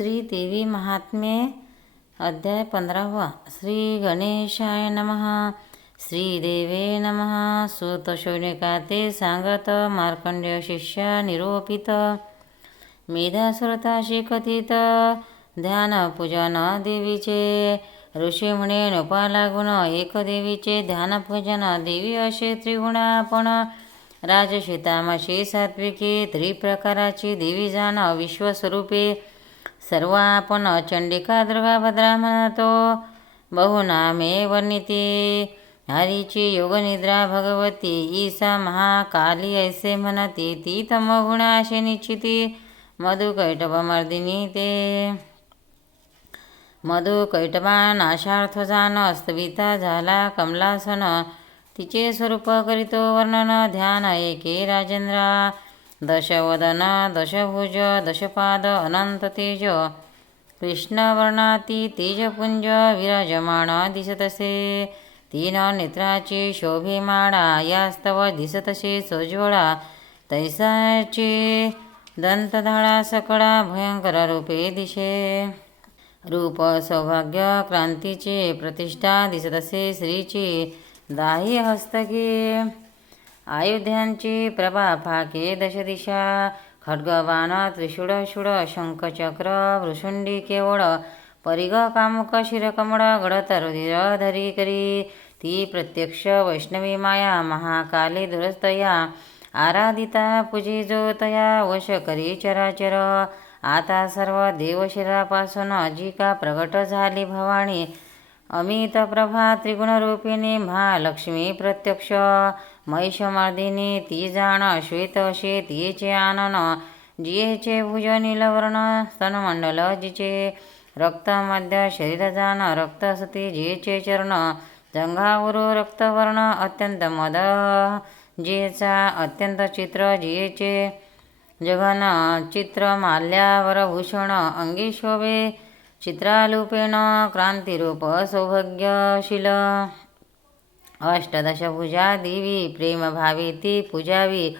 श्री देवी महात्म्ये अध्याय 15. श्री गणेशाय नमः. श्रीदेवे नमः. सूतशौनिकाते सांगत मार्कंडेय शिष्या निरोपित. मेधासुरताशी कथित ध्यान पूजन देवीचे. ऋषी म्हणे नृपा लागून एक देवीचे ध्यान पूजन. देवी असे त्रिगुणापण राजशितामाशी सात्विकी. त्रिप्रकाराची देवी जाण विश्वस्वरूपे. सर्व आपण चंडिका दुर्गा भद्रा म्हणतो. बहुनामे वर्णिती. हरीची योगनिद्रा भगवती ईसा महाकाली ऐसे म्हणती. ती तमगुणाशी निश्चिती. मधुकैटभमर्दिनी ते. मधुकैटभा नाशार्थ जाण. स्तविता झाला कमलासन. तिचे स्वरूप करीतो वर्णन. ध्यान एके राजेंद्रा. दशवदन दशभुज दशपाद अनंत तेज. कृष्णवर्णाती तेजपुंज विराजमाण दिसतसे. तीन नेत्राची शोभिमाळा यास्तव दिसतसे सोज्वळा. तैसाची दंतधाळा सकळा भयंकर रूपे दिशे. रूप सौभाग्य क्रांतीची प्रतिष्ठा दिसतसे श्रीची. दाही हस्तकी आयुध्यांची प्रभा फाके दशदिशा. खड्गबाण त्रिशूळ शूळ शंखचक्र वृषुंडी केवळ. परिग कामुक शिरकमळ गडत रुधिर धरी करी. ती प्रत्यक्ष वैष्णवी माया महाकाली दुरस्तया. आराधिता पूजी जो तया वश करी चराचर. आता सर्व देवशिरापासून जी का प्रगट झाली भवानी. अमित प्रभा त्रिगुणरूपिणी महालक्ष्मी प्रत्यक्ष. महिषमर्दिनी ती जाण श्वेत असे तिचे आनन. जियेचे भुज नीलवर्ण स्तनमंडल जिचे. रक्त मध्य शरीर जाण रक्त असती जियेचे चरण. जंघावरू रक्तवर्ण अत्यंत मद जियेचा. अत्यंत चित्र जियेचे जघन चित्र माल्यावर भूषण. अंगी शोभे चित्रालूपेण क्रांतिरूप सौभाग्यशील. अष्टदशभुजा देवी प्रेमभावी ती पूजावी.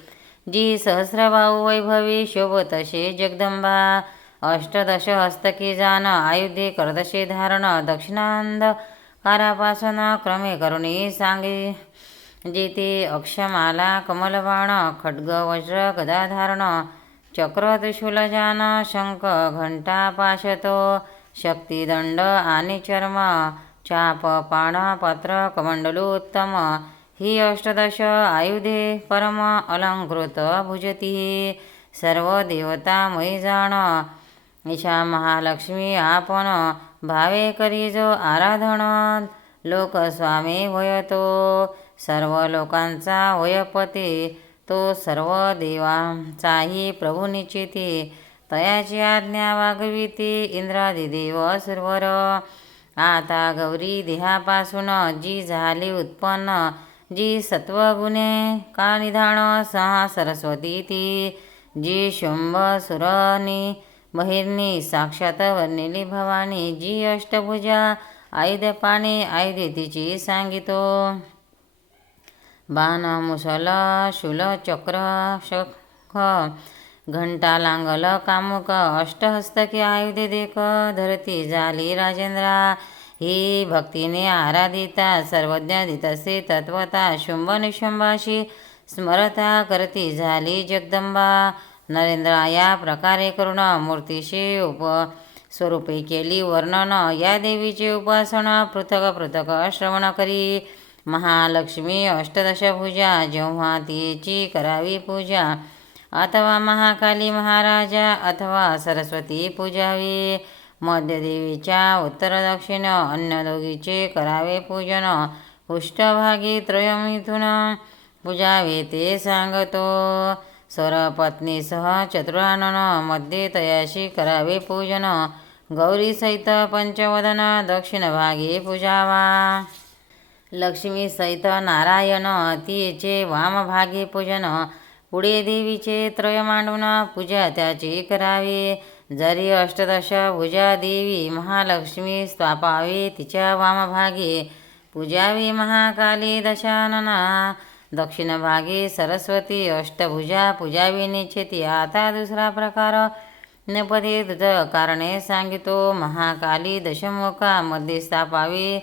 जी सहस्रबाहू वैभवी शोभतसे जगदंबा. अष्टदश हस्तकी जाण आयुधे करदशे धारण. दक्षिणांधकारापासून क्रमे करुणी सांगे जेते. अक्षमाला कमलबाण खड्ग वज्र गदा धारण. चक्र त्रिशूल जान शंख घंटा पाशतो. शक्तिदंड आणि चर्म चाप पाण पात्र कमंडलू उत्तम. ही अष्टदश आयुधे परम अलंकृत भुजती. सर्व देवतामयी जाण ईशा महालक्ष्मी आपण. भावे करी जो आराधन लोकस्वामी होय तो. सर्व लोकांचा होयपती तो. सर्व देवांचाही प्रभू निश्चिती. तयाची आज्ञा वागविती इंद्रादी देव सुरवर. आता गौरी देहापासून जी झाली उत्पन्न. जी सत्वगुणे का निधान सहा सरस्वती ती. जी शुंभ सुरनी बहिर्नी साक्षात वर्णिली भवानी. जी अष्टभुजा आयुधपाणी आयुधे तिची सांगितो. बाण मुसल शूल चक्र शंख घंटा लांगल कामुक. अष्टहस्तकी आयुधे देख धरती झाली राजेंद्रा. ही भक्तीने आराधिता सर्वज्ञ दितसे तत्वता. शुंभ निशुंभाशी स्मरता करती झाली जगदंबा. नरेंद्रा या प्रकारे करुण मूर्तीशी स्वरूपे केली वर्णन. या देवीचे उपासन पृथक पृथक श्रवण करी. महालक्ष्मी अष्टदशभुजा जेव्हा तिची करावी पूजा. अथवा महाकाली महाराजा अथवा सरस्वती पूजावी. मध्यदेवीच्या उत्तर दक्षिण अन्य दोघीचे करावे पूजन. पृष्ठभागी त्रयमिथून पूजावे ते सांगतो. स्वरपत्नीसह चतुरानन मध्ये तयाशी करावे पूजन. गौरी सहित पंचवदन दक्षिण भागी पूजावा. लक्ष्मी सहित नारायण तिचे वामभागी पूजन. पुढे देवीचे त्रय मांडून पूजा त्याची करावी. जरी अष्टदश भुजा देवी महालक्ष्मी स्थापावी तिच्या वामभागी पूजावी. महाकाली दशानना दक्षिण भागी सरस्वती अष्टभुजा पूजावी निश्चिती. आता दुसरा प्रकार नपदे तुझ कारणे सांगितो. महाकाली दशमुखा मध्ये स्थापावी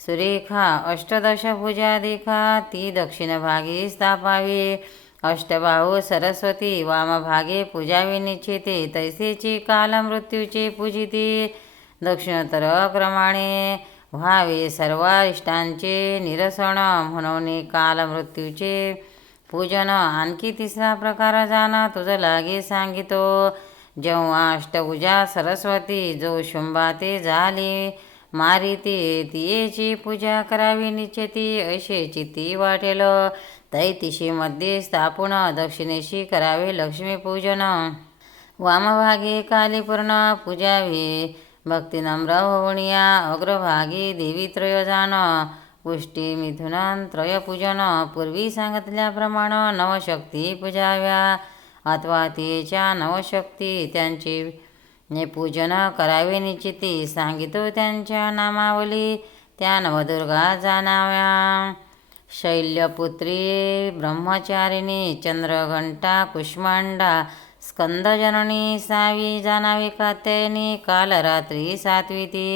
सुरेखा. अष्टदश भुजा देखा ती दक्षिण भागी स्थापावी. अष्टबाहू सरस्वती वामभागे पूजावी निश्चिते. तैसेची काल मृत्यूचे पूजिते. दक्षिणोत्तर क्रमाने व्हावे सर्वारिष्टांचे निरसन. म्हणून काल मृत्यूचे पूजन. आणखी तिसरा प्रकार जाना तुझ लागे सांगितो. जेव्हा अष्टभुजा सरस्वती जो शुंभाते झाली मारिते. तियेची पूजा करावी निश्चिती. ऐशे चित्ती वाटेल तैतिशी मध्ये स्थापून. दक्षिणेशी करावे लक्ष्मीपूजन. वामभागे कालीपूर्ण पूजावी भक्ती नम्र होवणिया. अग्रभागी देवी त्रयजान. पुष्टी मिथुन त्रयपूजन. पूर्वी सांगितल्याप्रमाणे नवशक्ती पूजाव्या अथवा तिच्या नवशक्ती त्यांचे पूजन करावे निश्चिती. सांगितो त्यांच्या नामावली त्या नवदुर्गा जाणाव्या. शैल्यपुत्री ब्रह्मचारिणी चंद्रघंटा कुष्मांडा स्कंदजननी सावी जाणावी. कात्यायनी कालरात्री सातवी ती.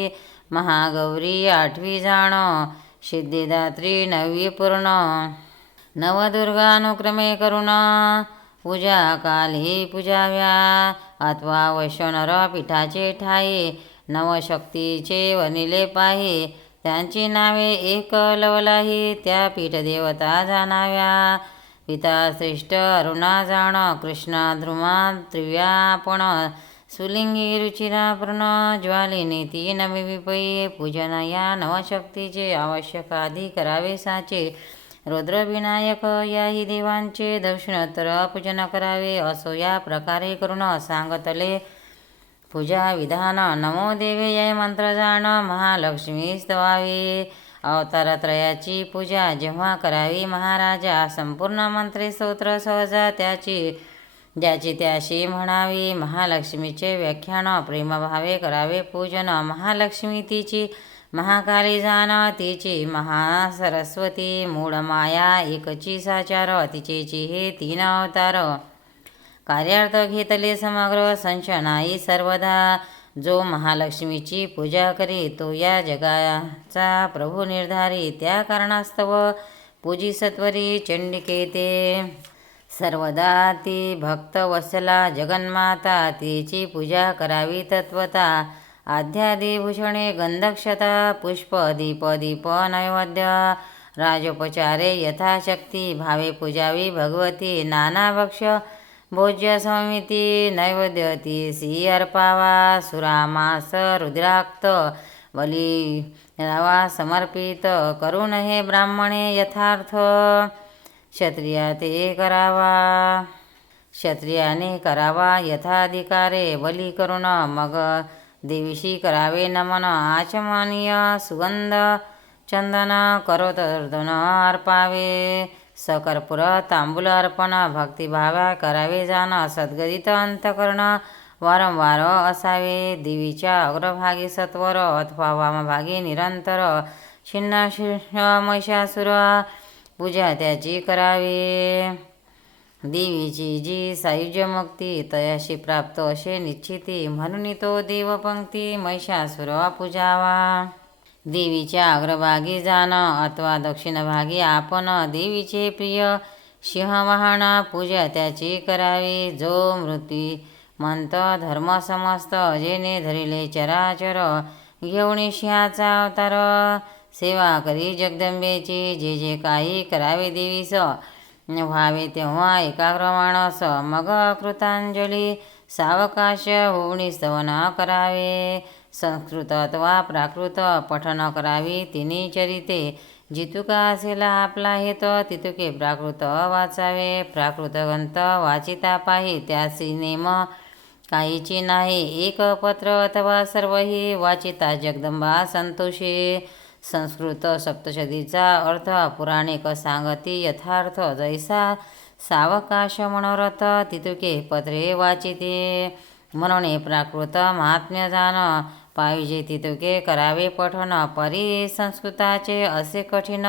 महागौरी आठवी जाण. सिद्धिदात्री नववी पूर्ण. नवदुर्गा अनुक्रमे करुण पूजा काली पूजाव्या अथवा वैश्वनर पीठाचे ठाई. नवशक्तीचे वनिले पाही त्यांची नावे एक लवलाही. त्या पीठदेवता जाणाव्या. पिता श्रेष्ठ अरुणा जाण. कृष्ण ध्रुमा त्रिव्यापण. सुलिंगी रुचिरा पूर्ण. ज्वालिनी ती नवी विपयी. पूजन या नवशक्तीचे आवश्यक आधी करावे साचे. रुद्रविनायक याही देवांचे दक्षिणोत्तर पूजन करावे. असो या प्रकारे करून सांगतले पूजा विधान. नमो देवे या मंत्र जाण. महालक्ष्मी स्तवावी. अवतारत्रयाची पूजा जेव्हा करावी महाराजा. संपूर्ण मंत्रे स्तोत्र सहजा ज्याची त्याशी म्हणावी. महालक्ष्मीचे व्याख्यान प्रेमभावे करावे पूजन. महालक्ष्मी तिची महाकाली जाण. तिची महासरस्वती मूळ माया एकची साचार. तिचेची हे 3 अवतार. कार्यार्थ घेतले समग्र संशय नाही सर्वदा. जो महालक्ष्मीची पूजा करी तो या जगाचा प्रभू निर्धारी. त्या कारणास्तव पूजी सत्वरी चंडिके ते. सर्वदा ती भक्तवत्सला जगन्माता. तिची पूजा करावी तत्वता. आध्यादिभूषणे गंधक्षता पुष्प दीप नैवेद्य राजोपचारे यथाशक्ती. भावे पूजावी भगवती. नाना भक्ष भोज्य समिती नैवेद्य तिसी अर्पावा. सुरामास रुद्राक्त बली रावा समर्पित. करून हे ब्राह्मणे यथार्थ. क्षत्रिया ते करावा. क्षत्रियाने करावा यथाधिकारे. बली करून मग देवीशी करावे नमन. आचमनीय सुगंध चंदन करोतर्दन अर्पावे. सकर्पूर तांबूल अर्पण भक्तिभावा करावे जाण. सद्गदित अंतकरण वारंवार असावे. देवीच्या अग्रभागी सत्वर अथवा वामभागी निरंतर. छिन्न महिषासुर पूजा त्याची करावी. देवीची जी सायुज्यमुक्ती तयाशी प्राप्त असे निश्चिती. म्हणून तो देवपंक्ती महिषासुर पूजावा. देवीच्या अग्रभागी जाण अथवा दक्षिणभागी आपण. देवीचे प्रिय सिंहवाहन पूजा त्याची करावी. जो मृत्युमंत धर्म समस्त जेने धरिले चराचर. घेऊन सिंहाचा अवतार सेवा करी जगदंबेची. जे जे काही करावे देवीस व्हावे तेव्हा एकाग्र मानस. मग कृतांजली सावकाश होऊन स्तवन करावे. संस्कृत अथवा प्राकृत पठन करावी तिन्ही चरिते. जितुका असेल आपला हेत तितुके प्राकृत वाचावे. प्राकृत ग्रंथ वाचिता पाही त्यासी नेम काहीची नाही. एक पत्र अथवा सर्वही वाचिता जगदंबा संतोषी. संस्कृत सप्तशतीचा अर्थ पुराणिक सांगती यथार्थ. जैसा सावकाश मनोरथ तितुके पत्रे वाचिते. म्हणून प्राकृत महात्म्य जाण पाहिजे तितुके करावे पठन. परी संस्कृताचे असे कठीण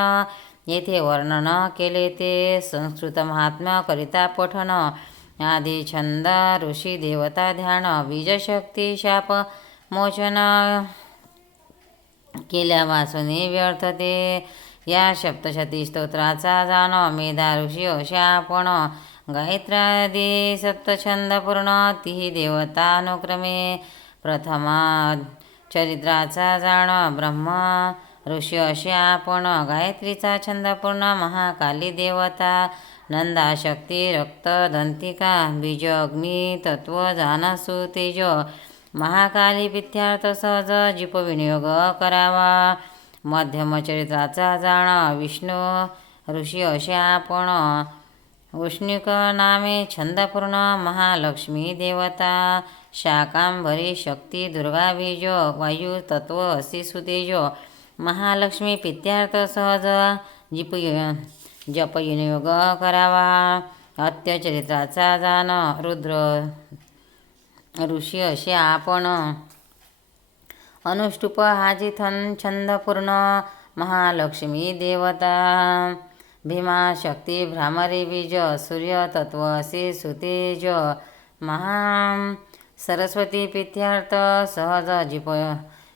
येथे वर्णन केले ते. संस्कृत महात्म्य करिता पठन आदी छंद ऋषी देवता ध्यान बीजशक्ती शाप मोचन केल्या वाचुनी व्यर्थते. या सप्तशती स्तोत्राचा जाण मेधा ऋषी अशा आपण गायत्रादी सप्तछंद पूर्ण तिही देवता अनुक्रमे. प्रथमा चरित्राचा जाण ब्रह्म ऋषी असे आपण गायत्रीचा छंद पूर्ण महाकाली देवता नंदा शक्ती रक्त दंतिका बीज अग्नी तत्व जानसु तेज महाकाली पित्यार्थ सहज जिप विनियोग करावा. मध्यम चरित्राचा जाण विष्णू ऋषी असे आपण उष्णिक नामे छंदपूर्ण महालक्ष्मी देवता शाकांभरी शक्ती दुर्गा बीज वायू तत्व असी सुतेज महालक्ष्मी पित्यार्थ सहज जप विनियोग करावा. अत्य चरित्राचा जाण रुद्र ऋषी असे आपण अनुष्टुप हाजिथन छंदपूर्ण महालक्ष्मी देवता भीमा शक्ती भ्रामरी बीज सूर्य तत्व असे सुतेज महा सरस्वती पित्यार्थ सहज जिप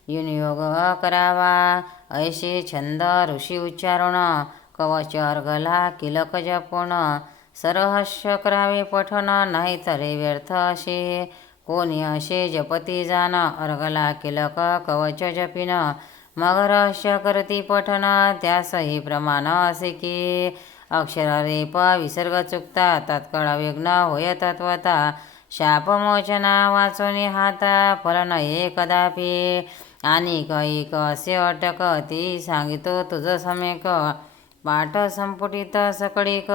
विनियोग करावा. ऐसे छंद ऋषी उच्चारण कवच अर्घला किलक जपून सरहस्य करावे पठन नाही तरे व्यर्थ असे. कोणी असे जपती जाण अर्घला किलक कवच जपिन मग रहस्य करती पठन त्यासही प्रमाण असे की अक्षररेप विसर्ग चुकता तात्काळ विघ्न होय तत्वता. शापमोचना वाचोनी हाता फल नये कदापि आणि कैक असे अटक ती सांगितो तुझ समेक. पाठ संपुटित सकळीक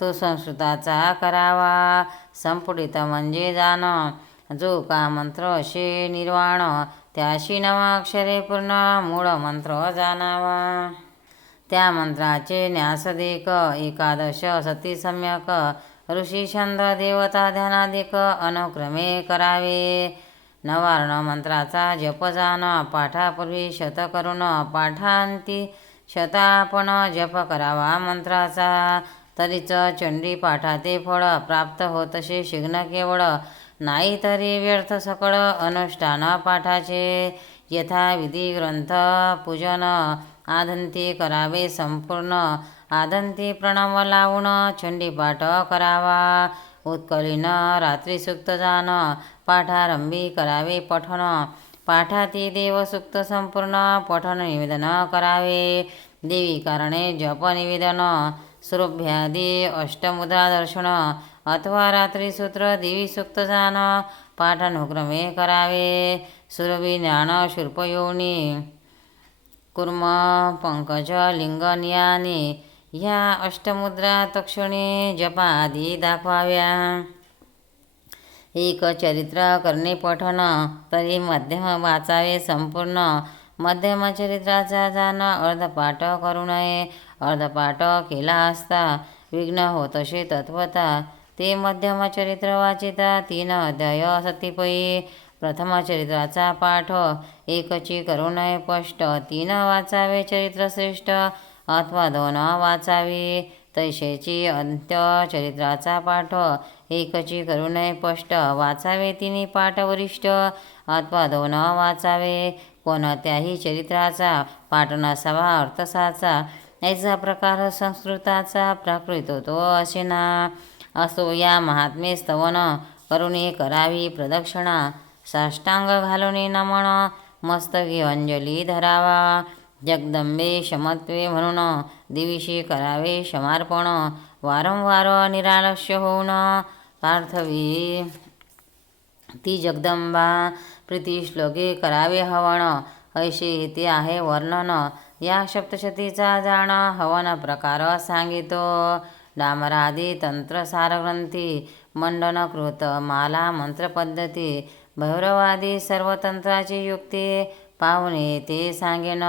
तो संस्कृताचा करावा. संपुटित म्हणजे जाण जो का मंत्र असे निर्वाण त्याशी नवाक्षरे पूर्ण मूळ मंत्र जाणावा. त्या मंत्राचे न्यासदेक एकादश सती सम्यक ऋषी छंद देवता ध्यानादिक अनुक्रमे करावे. नवार्ण मंत्राचा जप जाण पाठापूर्वी शत करून पाठांती शतापण जप करावा मंत्राचा. तरीच चंडी पाठाते फळ प्राप्त होतसे शिग्न केवळ नाही तरी व्यर्थ सकळ अनुष्ठान पाठाचे. यथाविधी ग्रंथ पूजन आदंती करावे संपूर्ण आदंती प्रणव लावून चंडीपाठ करावा. उत्कलीन रात्री सुक्त जाण पाठारंभी करावे पठण पाठाती देवसुक्त संपूर्ण पठण निवेदन करावे. देवी कारणे जप निवेदन सुरभ्यादी अष्टमुद्रा दर्शन अथवा रात्री सूत्र देवी सुक्त जाण पाठानुक्रमे करावे. सुरभी ज्ञान शूर्पयोनी कुर्म पंकज लिंगनियानी ह्या अष्टमुद्रा तक्षणी जपादी दाखवाव्या. एक चरित्र करणे पठन तरी मध्यम वाचावे संपूर्ण. मध्यम चरित्राचा जाण अर्धपाठ करू नये. अर्धपाठ केला असता विघ्न होतसे तत्वता. ते मध्यम चरित्र वाचिता 3 अध्याय सतीपै. प्रथम चरित्राचा पाठ एकची करू नये स्पष्ट. 3 वाचावे चरित्र श्रेष्ठ अथवा 2 वाचावे. तैशेची अंत्य चरित्राचा पाठ एकची करू नये स्पष्ट वाचावे. 3 पाठ वरिष्ठ अथवा 2 वाचावे. कोणत्याही चरित्राचा पाठ नसावा अर्थसाचा ऐसा प्रकार संस्कृताचा प्राकृत होतो असे ना. असो या महात्मे स्तवन करुणी करावी प्रदक्षिणा. साष्टांग घालुनी नमन मस्तकी अंजली धरावा. जगदंबे क्षमत्वे म्हणून दिविशी करावे क्षमार्पण. वारंवार निरालस्य होऊन पार्थवी ती जगदंबा प्रीती श्लोके करावे हवन. ऐसे इथे आहे वर्णन. या सप्तशतीचा जाण हवन प्रकार सांगितो. डामरादी तंत्र सारग्रंथी मंडनकृत माला मंत्रपद्धती भैरवादी सर्व तंत्राची युक्ती पाहुणे ते सांगेन.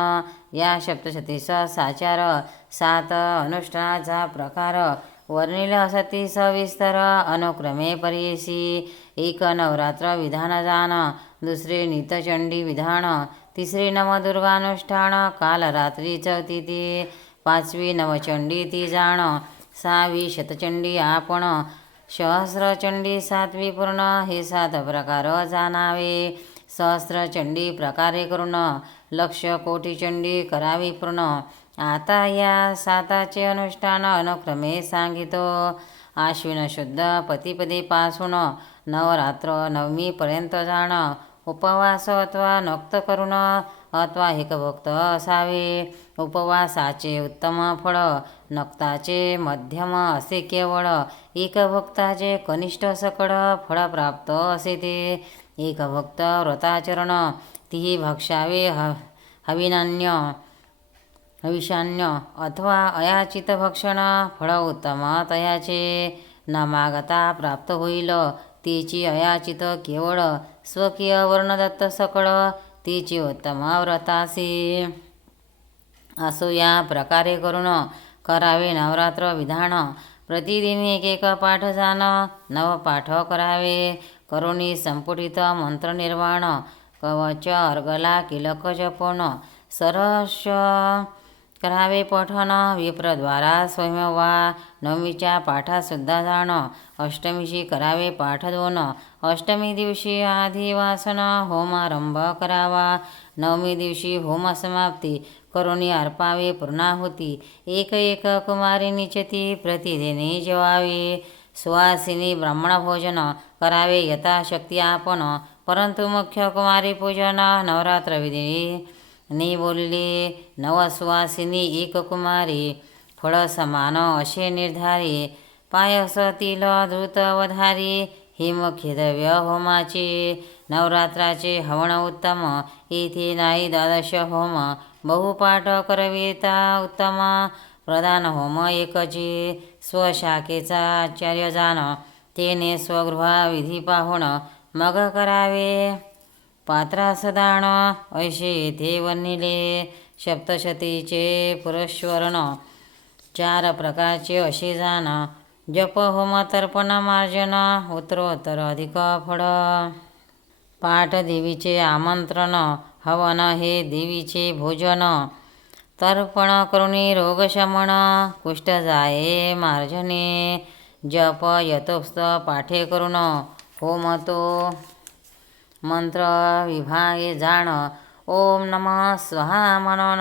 या सप्तशतीस साचार 7 अनुष्ठानाचा प्रकार वर्णिले असती सविस्तर अनुक्रमे पर्येसी. 1 नवरात्र विधान जाण. 2 नितचंडी विधान. 3 नवदुर्गानुष्ठान काल रात्री चौथी. 5वी नवचंडी ती जाण. 6वी शतचंडी आपण सहस्रचंडी सात्वी पूर्ण हे 7 प्रकार जाणावे. सहस्रचंडी प्रकारे करून लक्ष कोटीचंडी करावी पूर्ण. आता या 7चे अनुष्ठान अनुक्रमे सांगितो. आश्विन शुद्ध प्रतिपदेपासून नवरात्र नवमीपर्यंत जाणं. उपवास अथवा नक्त करून अथवा एकभक्त असावे. उपवासाचे उत्तम फळ, नक्ताचे मध्यम असे केवळ, एकभक्ताचे कनिष्ठ सकळ फळ प्राप्त असे ते. एकभक्त व्रताचरण तीही भक्षावे हविषान्य अथवा अयाचित भक्षण फळ उत्तम तयाचे. न मागता प्राप्त होईल तीची अयाचित केवळ, स्वकीय वर्णदत्त सकळ तीची उत्तम व्रतासी. असो या प्रकारे करून करावे नवरात्र विधान. प्रतिदिन एक पाठ जाण, नवपाठ करावे. करुणी संपुटित मंत्र निर्वाण, कवच अर्गला किलक जपून. सरस करावे पठन, विप्रद्वारा स्वयंवा. नवमीच्या पाठासुद्धा जाण, अष्टमीशी करावे पाठ 2. अष्टमी दिवशी आदिवासन होमारंभ करावा. नवमी दिवशी होम समाप्ती करुणी अर्पावे पूर्णाहुती. एक कुमारी निचती प्रतिदिनी जेवावे. सुवासिनी ब्राह्मण भोजन करावे यथाशक्ती आपण. परंतु मुख्य कुमारी पूजन नवरात्र विधी ने बोलले. नवसुवासिनी एक कुमारी फळ समान असे निर्धारी. पायस तिल धृत वधारी हे मुख्य द्रव्य होमाचे. नवरात्राचे हवन उत्तम, येथे नाही 12 होम. बहुपाठ करविता उत्तम, प्रधान होम एकचे. स्वशाखेचा आचार्य जाण, तेने स्वगृहा विधी पाहून मग करावे. पात्रास दान ऐसे येथे वर्णिले. सप्तशतीचे पुरस्वरण 4 प्रकारचे असे जाण. जप होम तर्पण मार्जन उत्तरोत्तर अधिक फळ. पाठ देवीचे आमंत्रण, हवन हे देवीचे भोजन. तर्पण करुणी रोगशमन, कुष्ठ जाये मार्जने. जप यथोक्त पाठे करून होमतो मंत्र विभागे जाण. ओम नमः स्वाहा म्हणून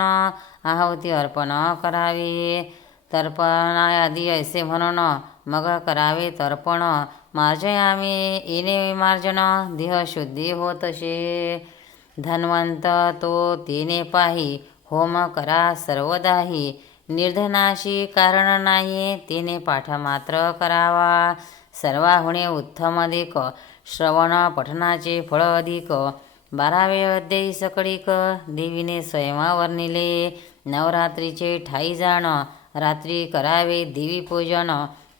आहुती अर्पण करावी. तर्पणायादी ऐसे म्हणून मग करावे तर्पण. मार्जयामी येणे विमार्जन, देहशुद्धी होतसे. धन्वंत तो तेने पाही, होम करा सर्वदाही. निर्धनाशी कारण नाही, तेने पाठ मात्र करावा. सर्वाहुणे उत्तम अधिक, श्रवण पठनाचे फळ अधिक. 12वे अध्यायी सकळीक, देवीने स्वयं वर्णिले. नवरात्रीचे ठाई जाण, रात्री करावे देवी पूजन,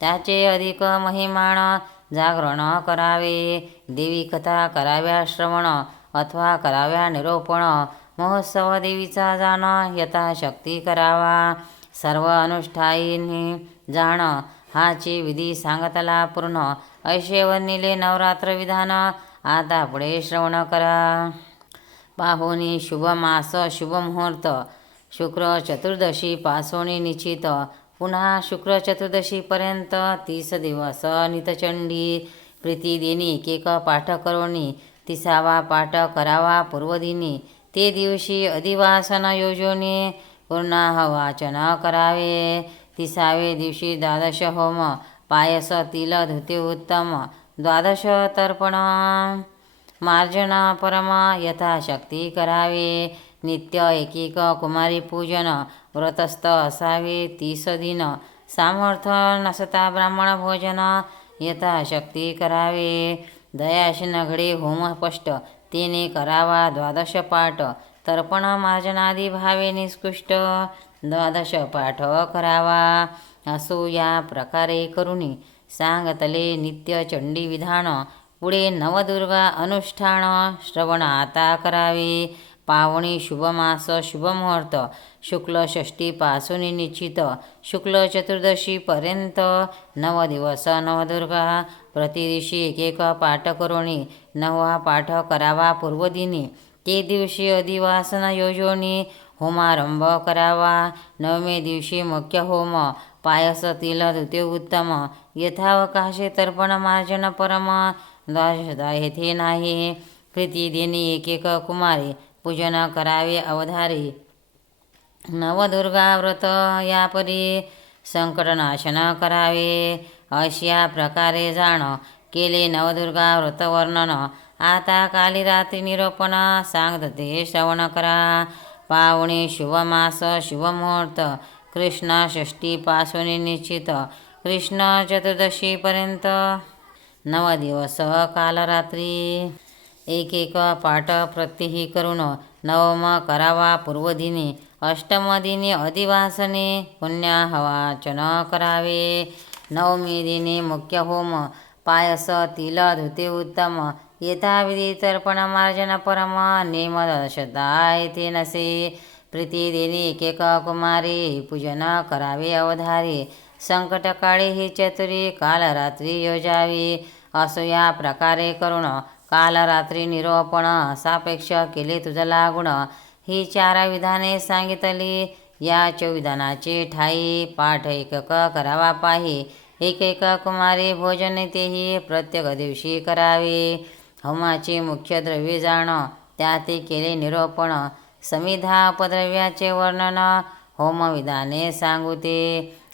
त्याचे अधिक महिमाण. जागरण करावे, देवी कथा कराव्या श्रवण, अथवा कराव्या निरोपण. महोत्सव देवीचा जाण, यथाशक्ती करावा. सर्व अनुष्ठायीनी जाण, हाची विधी सांगतला पूर्ण. ऐसे वर्णिले नवरात्र विधान. आता पुढे श्रवण करा. पाहुणी शुभ मास शुभ मुहूर्त. शुक्र चतुर्दशी पासोणी निश्चित. पुन्हा शुक्र चतुर्दशीपर्यंत 30 दिवस नितचंडी. प्रतिदिनी एक पाठ करोनी 30वा पाठ करावा पूर्वदिनी. ते दिवशी अधिवासन योजोनी पूर्णाह वाचन करावे. 30वे दिवशी 12 होम, पायस तिल धुते उत्तम. 12 तर्पण मार्जन परम यथाशक्ती करावे. नित्य एक कुमारी पूजन व्रतस्थ असावे. 30 दिन सामर्थ्य नसता ब्राह्मण भोजन यथाशक्ती करावे. दयाशीन घडे होम स्पष्ट, तेने करावा 12 पाठ. तर्पण मार्जनादी भावे निष्कृष्ट 12 पाठ करावा. असो या प्रकारे करुणी सांगतले नित्य चंडी विधान. पुढे नवदुर्गा अनुष्ठान श्रवण आता करावे. पावणी शुभ मास शुभ मुहूर्त. शुक्ल षष्टीपासून निश्चित. शुक्ल चतुर्दशीपर्यंत 9 दिवस नवदुर्गा. प्रतिदिवशी एक पाठ करोनी 9वा पाठ करावा पूर्वदिनी. ते दिवशी अधिवासन योजोनी होमारंभ करावा. नवमे दिवशी मुख्य होम, पायस तिल द्वितीय उत्तम, यथावकाशे तर्पण मार्जन परम, द्वादशता येथे नाही. प्रीतिदिनी एक कुमारी, पूजन करावे अवधारी. नवदुर्गा व्रत यापरी, संकटनाशन करावे. अशा प्रकारे जाण, केले नवदुर्गा व्रत वर्णन. आता काली रात्री निरोपण, सांगते श्रवण करा. पावणे शुभ मास शुभ मुहूर्त, कृष्ण षष्टीपासून निश्चित, कृष्ण चतुर्दशीपर्यंत 9 दिवस कालरात्री. एक एक पाठ प्रत्यही करून नवम करावा पूर्वदिनी. अष्टम दिनी अधिवासने पुण्याहवाचन करावे. नवमी दिनी मुख्य होम, पायस तिल द्वितीय उत्तम, यथाविधी तर्पण मार्जन परम, नेम द्वादशता येथे नसे. प्रीतिदिनी एक कुमारी, पूजन करावे अवधारी. संकटकाळी ही चतुरी, कालरात्री योजावी. असो या प्रकारे करून कालरात्री निरोपण, सापेक्ष केले तुझ लागून. ही 4 विधाने सांगितली, या 4 विधानाचे ठाई. पाठ एकक करावा पाही. एक एक कुमारी भोजन तेही प्रत्येक दिवशी करावे. होमाचे मुख्य द्रव्य जाण, त्यात केले निरोपण. समिधा उपद्रव्याचे वर्णन, होमविधाने सांगुते.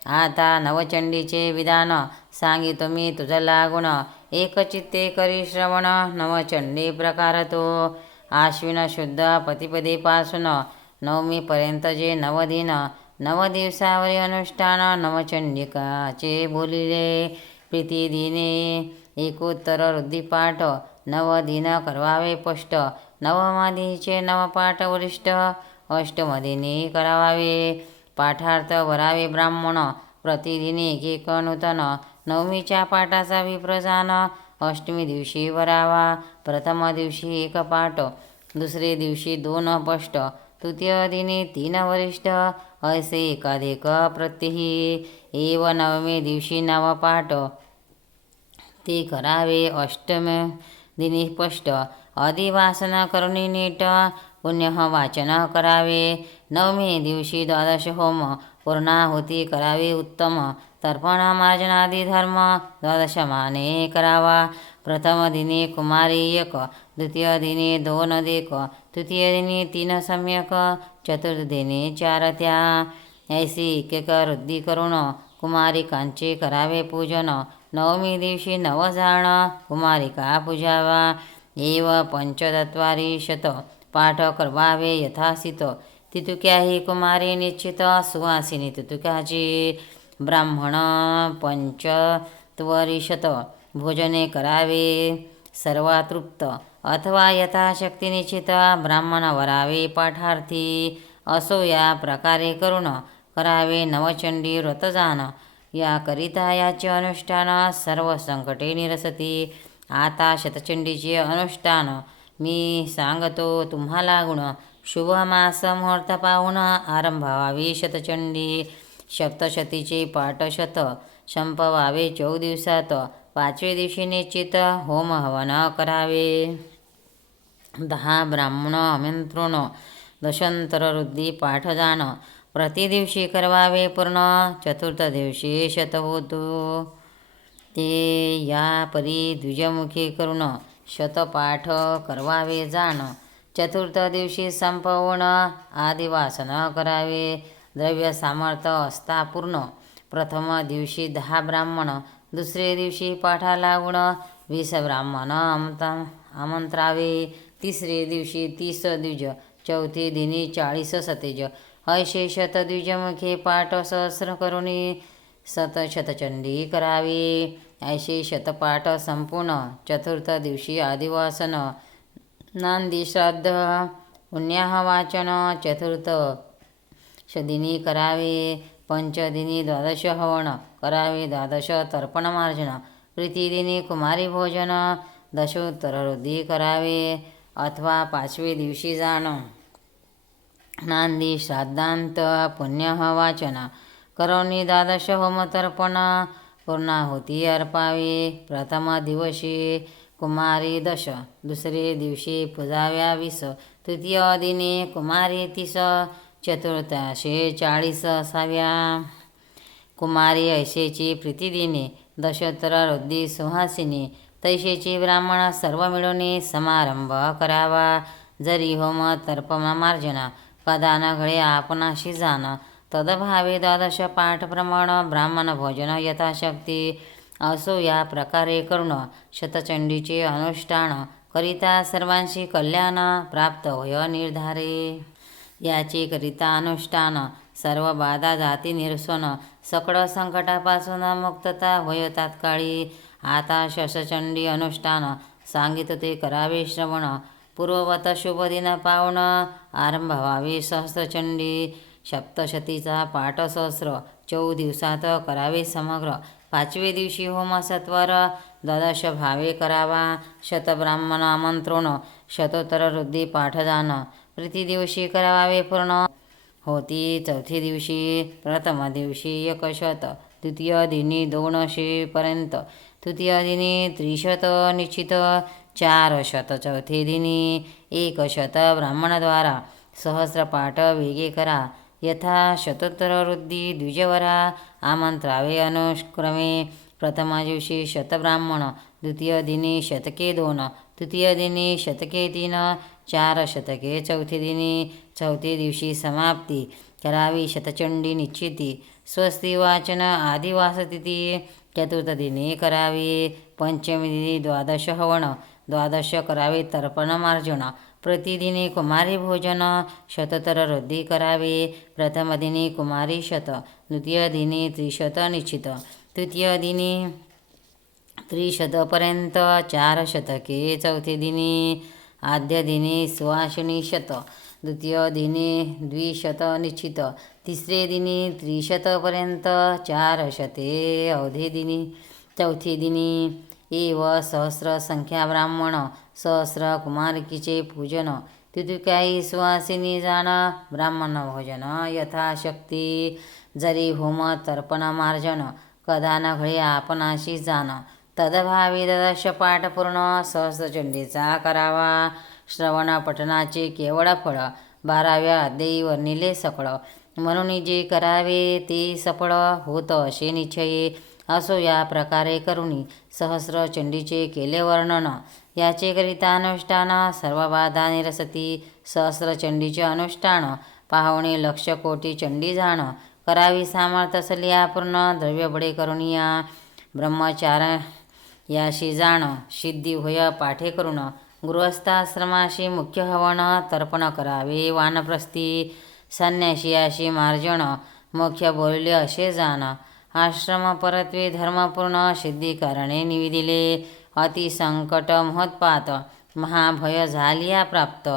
आता नवचंडीचे विधान सांगितो मी तुझ लागून. एकचित्ते करी श्रवण, नवचंडी प्रकार तो. आश्विन शुद्ध प्रतिपदेपासून नवमीपर्यंत जे 9 दिन, 9 दिवसावरी अनुष्ठान नवचंडिकाचे बोलिले. प्रीतिदिने एकोत्तर रुद्धिपाठ, 9 दिन करवावे स्पष्ट. नवमादिचे 9 पाठ वरिष्ठ, अष्टमदिनी करावावे. पाठार्थ वरावे ब्राह्मण, प्रतिदिनी एक नूतन. नवमीच्या पाठाचा विप्रजान, अष्टमी दिवशी वरावा. प्रथम दिवशी 1 पाठ, दुसरे दिवशी 2 स्पष्ट, तृतीय दिनी 3 वरिष्ठ, असे एकाधिक प्रत्यही. एव नवमे दिवशी 9 पाठ, ते करावे. अष्टम दिनी स्पष्ट, अधिवासन करुणी नीट, पुण्य वाचन करावे. नवमी दिवशी 12 होम, पूर्णाहुती करावी उत्तम. तर्पण मार्जनादी धर्म 12 माने करावा. प्रथम दिनी कुमारी 1, द्वितीय दिनी 2 अधिक, तृतीय दिनी 3 सम्यक, चतुर्थ दिनी 4 त्या. ऐसी एक वृद्धी करून कुमारिकांचे करावे पूजन. नवमी दिवशी 9 जाण, कुमारिका पूजावा. एव पंचचत्वारी शत पाठ करवावे यथासित. तितुक्याही कुमारी निश्चित, सुवासिनी तितुक्याची. ब्राह्मण पंचत्वरिशत भोजने करावे. सर्वातृप्त अथवा यथाशक्ती निश्चित ब्राह्मण वरावे पाठार्थी. असो या प्रकारे करून करावे नवचंडी व्रतजान. याकरिता याचे अनुष्ठान सर्व संकटे निरसती. आता शतचंडीचे अनुष्ठान मी सांगतो तुम्हाला गुण. शुभ मास मुहूर्त पाहून आरंभावी शतचंडी. सप्तशतीचे पाठ शत, संपवावे 14 दिवसात. 5वे दिवशी निश्चित होम हवन करावे. 10 ब्राह्मण आमंत्रण, दशांतर रुद्धी पाठ जाण. प्रतिदिवशी करवावे पूर्ण. चतुर्थ दिवशी शत होतो, ते या परी द्विजमुखी करून शतपाठ करवावे जाण. चतुर्थ दिवशी संपवून आदिवासन करावे. द्रव्य सामर्थ्य असता पूर्ण. प्रथम दिवशी 10 ब्राह्मण, दुसरे दिवशी पाठा लागून 20 ब्राह्मण आमंत्रावे. तिसरे दिवशी 30 द्विज, चौथे दिनी 40 सतेज. ऐशे शतद्विजमुखे पाठ सहस्र करुणी शतचंडी करावी. ऐशे शतपाठ संपूर्ण. चतुर्थ दिवशी आदिवासन, नांदी श्राद्ध, पुण्याहवाचन. चतुर्थ दिनी करावे. पंचदिनी 12 हवन करावे. 12 तर्पण मार्जन. प्रीतिदिनी कुमारी भोजन. दशोत्तर रुद्धी करावे. अथवा 5वे दिवशी जाण. नांदी श्राद्धांत पुण्यहवाचन करोनी 12 होम तर्पण पूर्णाहुती अर्पावे. प्रथम दिवशी कुमारी 10, दुसरे दिवशी पूजाव्या 20, तृतीय दिनी कुमारी 30, चतुर्दशे40 कुमारी ऐशेची प्रीतिदिने दशोत्तर रुद्धी सुहासिनी तैशेची ब्राह्मण सर्व मिळून समारंभ करावा. जरी होम तर्पमार्जना कदा न घडे आपणाशी जाण तदभावे द्वादश पाठ प्रमाण ब्राह्मण भोजन यथाशक्ती असो या प्रकारे करून शतचंडीचे अनुष्ठान करिता सर्वांशी कल्याण प्राप्त होय निर्धारे. याचे करिता अनुष्ठान सर्व बाधा जाती निरसन सकळ संकटापासून मुक्तता होय तात्काळी. आता शतचंडी अनुष्ठान सांगित ते करावे श्रवण पूर्ववत शुभ दिन पावन आरंभ व्हावे सहस्रचंडी. सप्तशतीचा पाठ सहस्र 14 दिवसात करावे समग्र. 5वे दिवशी होम सत्वर द्वादश भावे करावा. शतब्राह्मण आमंत्रण शतोत्तर रुद्धी पाठदान प्रतिदिवशी करावे पूर्ण होती. 4थी दिवशी प्रथम दिवशी 100 द्वितीय दिनी 200 पर्यंत तृतीय दिनी 300 निश्चित 400 चौथे दिनी 100 ब्राह्मणद्वारा सहस्रपाठ वेगे करा. यथा शतोत्तर रुद्धी द्विजवरा आमंत्रावे अनुक्रमे. प्रथम दिवशी शतब्राह्मण द्वितीय दिनी शतके 2 तृतीय दिनी शतके 3 4 शतके चौथे दिनी. चौथे दिवशी समाप्ती करावी शतचंडी निश्चिती. स्वस्ती वाचन आदिवासतिथी चतुर्थ दिनी करावी. पंचमी दिनी द्वादश हवन. द्वादश करावे तर्पण मार्जन. प्रतिदिनी कुमारी भोजन. शतोत्तर रुद्धी करावे. प्रथम दिनी कुमारी शत द्वितीय दिनी 300 निश्चित तृतीय दिनी 300 पर्यंत 4 शतके चौथे दिनी. आद्य दिनी सुवासिनी शत द्वितीय दिनी 200 निश्चित तिसरे दिनी 300 पर्यंत 4 शते अवधे दिनी. चौथे दिनी एव सहस्र संख्या ब्राह्मण सहस्र कुमारकीचे पूजन. तितुकाई सुवासिनी जाण ब्राह्मण भोजन यथाशक्ती. जरी होम तर्पण मार्जन कदा न घडे आपणाशी जाण तदभावी द्वादश पाठ पूर्ण सहस्रचंडीचा करावा. श्रवण पठणाचे केवळ फळ 12व्या अध्यायी वर्णिले सकळ. म्हणून जे करावे ते सफळ होत असे निश्चये. असो या प्रकारे करुणी सहस्रचंडीचे केले वर्णन. याचे करिता अनुष्ठान सर्व बाधा निरसती. सहस्रचंडीचे अनुष्ठान पाहुणे 1,00,000 कोटी चंडी जाण करावी. सामर्थ्य असल्या पूर्ण द्रव्य बडे करुणिया ब्रह्मचार याशी जाण सिद्धी होय पाठे करून. गृहस्थाश्रमाशी मुख्य हवन तर्पण करावे. वानप्रस्थी संन्यासी याशी मार्जन मुख्य बोलले असे जाण. आश्रम परत्वे धर्मपूर्ण सिद्धी कारणे निविदिले. अतिसंकट महोत्पात महाभय झालिया प्राप्त.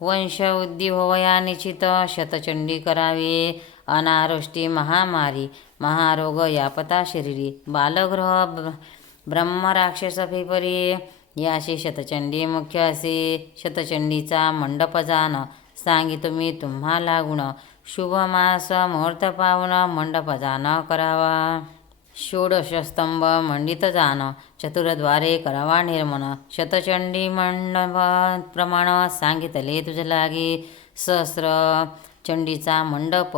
वंश उद्धी होवया निश्चित शतचंडी करावे. अनावृष्टी महामारी महारोग यापता शरीरी. बालगृह ब्रह्मराक्षस फेपरी याशी शतचंडी मुख्य असे. शतचंडीचा मंडप जाण सांगितो मी तुम्हाला गुण. शुभ मास मुहूर्त पावन मंडप जाण करावा. षोडशस्तंभ मंडित जाण चतुर्द्वारे करावा निर्मण. शतचंडी मंडप प्रमाण सांगितले तुझ लागे. सहस्र चंडीचा मंडप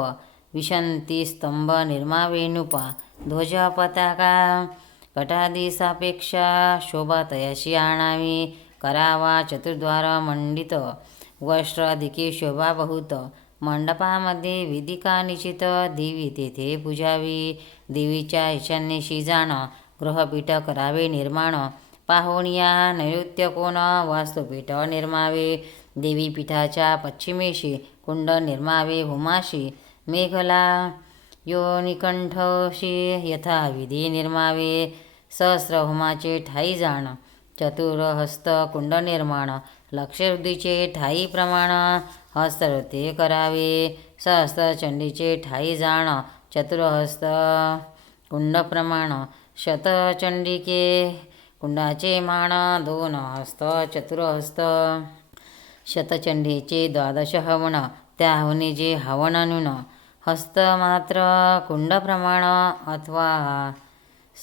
विशंती स्तंभ निर्मावे नुपा. ध्वज पताका कटादी सापेक्षा शोभा तयाशी आणावी. करावा चतुर्द्वार मंडित वस्त्र अधिके शोभा बहुत. मंडपामध्ये वेदिका निश्चित देवी तेथे पूजावी. देवीच्या ईशान्येशी जाण गृहपीठ करावे निर्माण. पाहुणिया नैऋत्य कोण वास्तुपीठ निर्मावे. देवीपीठाच्या पश्चिमेशी कुंड निर्मावे होमाशी. मेघला योनिकंठशी यथाविधी निर्मावे. सहस्र होमाचे ठाई जाण चतुरहस्त कुंड निर्माण. लक्षवृद्धीचे ठाई प्रमाण हस्तवृत्ती करावे. सहस्रचंडीचे ठाई जाण चतुरहस्त कुंड प्रमाण. शतचंडिके कुंडाचे माण 2 हस्त चतुरहस्त. शतचंडीचे 12 हवन त्या हवनीचे हवन न्यून हस्त मात्र कुंड प्रमाण अथवा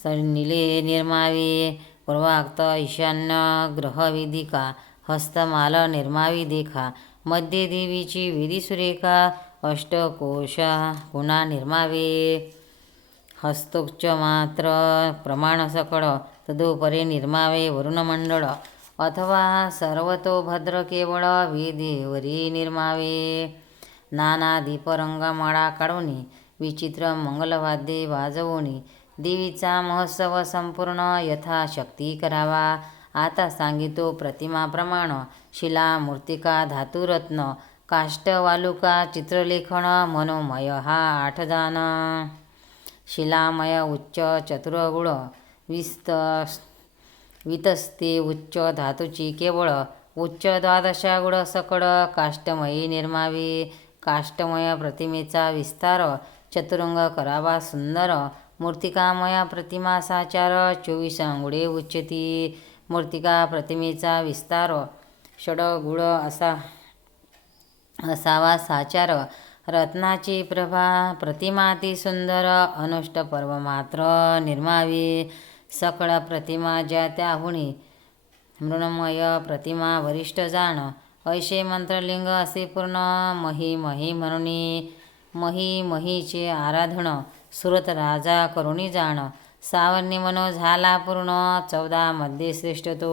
निले निर्मावे. पूर्वाक्त ईशान्य ग्रहवेदिका हस्तमाल निर्मावी देखा. मध्ये देवीची वेदी सुरेखा अष्टकोशा पुन्हा निर्मावे. हस्तोच्च मात्र प्रमाण सकळ तदुपरी निर्मावे वरुणमंडळ. अथवा सर्वतोभद्र केवळ वेदेवरी निर्मावे. नाना दीपरंगमाळा काढूनी विचित्र मंगलवाद्ये वाजवूनी देवीचा महोत्सव संपूर्ण यथाशक्ती करावा. आता सांगितो प्रतिमा प्रमाण शिला मूर्तिका धातुरत्न काष्ट वालुका चित्रलेखन मनोमय हा 8 दान. शिलामय उच्च चतुर्गुण वितस्ते उच्च धातूची केवळ उच्च 12 गुण सकळ काष्टमयी निर्मावी. काष्टमय प्रतिमेचा विस्तार चतुरंग करावा सुंदर. मूर्तिकामया प्रतिमा साचार 24 अंगुळे उच्चती. मूर्तिका प्रतिमेचा विस्तार षडगुण असावा साचार. रत्नाची प्रभा प्रतिमा ती सुंदर अनुष्टपर्व मात्र निर्मावी. सकळ प्रतिमा ज्या त्याहुनी मृण्मय प्रतिमा वरिष्ठ जाण. ऐशे मंत्रलिंग असे पूर्ण मही मही म्हणूनी मही महीचे आराधन सुरत राजा करुणी जाण. सावर्णी मनो झाला पूर्ण 14 मध्ये श्रेष्ठ तो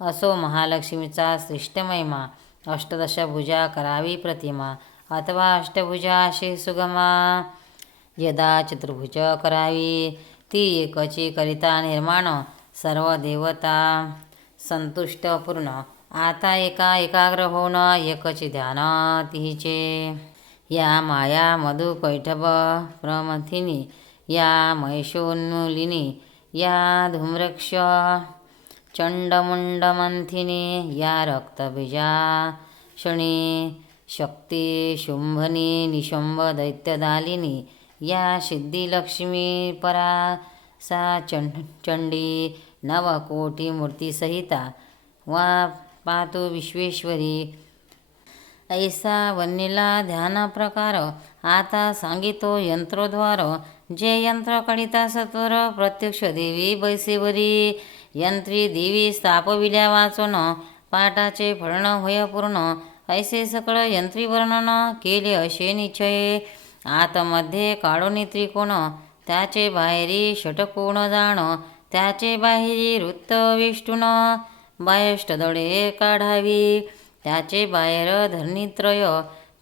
असो महालक्ष्मीचा श्रेष्ठ महिमा. 18 भुजा करावी प्रतिमा अथवा अष्टभुजा अशी सुगमा. यदा चतुर्भुज करावी ती एकची करिता निर्माण सर्व देवता संतुष्ट पूर्ण. आता एकाग्र होऊन एकचे ध्यान तिचे. या माया मधु कैटभ प्रमथिनी या महिषोन्मूलिनी या धूम्रक्ष चंडमुंडमंथिनी या रक्तबीजा शणी शक्ती शुंभनी निशुंभ दैत्यदालिनी या सिद्धिलक्ष्मी परा सा चंडी नवकोटी मूर्तिसहिता वा पातु विश्वेश्वरी. ऐसा वन्नीला ध्यान प्रकार आता सांगितो यंत्रोद्वार. जे यंत्र कळिता सत्वर प्रत्यक्ष देवी बैसेवरी. यंत्री देवी स्थापविल्या वाचून पाठाचे फळण होय पूर्ण. ऐसे सकळ यंत्री वर्णन केले असे निश्चय. आतमध्ये काढून त्रिकोण त्याचे बाहेरी षटकोण जाण. त्याचे बाहेरी वृत्त वेष्टून बाह्यष्टदळे काढावी. त्याचे बाहेर धरणीत्रय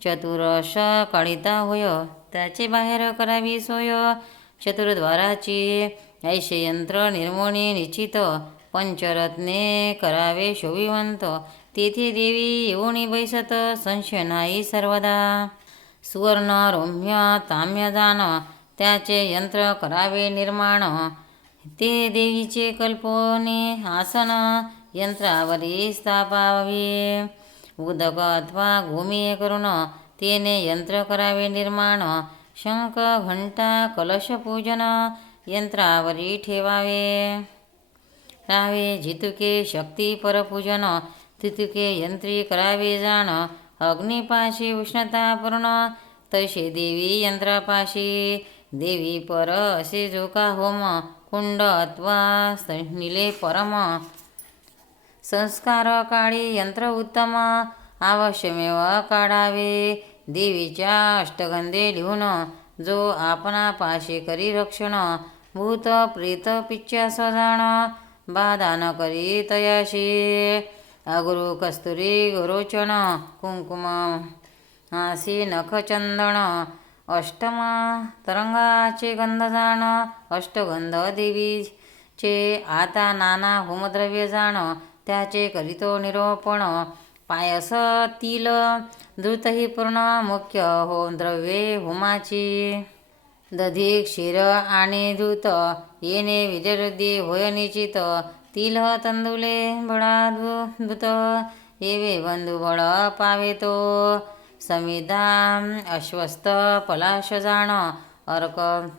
चतुरश काढिता होय. त्याचे बाहेर करावी सोय चतुर्द्वाराची. ऐसे यंत्र निर्मोणी निश्चित पंचरत्ने करावे शोभिवंत. तेथे देवी येऊनी बैसत संशय नाही सर्वदा. सुवर्ण रौम्य ताम्य दान त्याचे यंत्र करावे निर्माण. ते देवीचे कल्पने आसन यंत्रावरी स्थापावे. उदक अथवा गोमीय करून तेने यंत्र करावे निर्माण. शंख घंटा कलश पूजन यंत्रावरी ठेवावे. रावे जितुके शक्ती परपूजन तितुके यंत्री करावे जाण. अग्निपाशी उष्णता पूर्ण तैसे देवी यंत्रापाशी. देवी पर असे जोका होम कुंड अथवा निले परम. संस्कार काळी यंत्र उत्तम अवश्यमेव काढावे. देवीच्या अष्टगंधे लिहून जो आपणापाशी करी रक्षण. भूत प्रेत पिच्चा सजाण बाधा न करी तयाशी. अगुरु कस्तुरी गोरोचन कुंकुम हासी नखचंदन. अष्टम तरंगाचे गंध जाण. अष्टगंध देवीचे आता नाना होमद्रव्य जाण. त्याचे करीतो निरोपण. पायस तिल धृतही पूर्ण मुख्य होमद्रव्ये होमाची. दधी क्षीर आणि धूत येणे विजरुद्धी होय निश्चित. तिल तंदुले बळा धूत येवे बंधुबळ पावेतो. समिधा अश्वस्त पलाश जाण. अर्क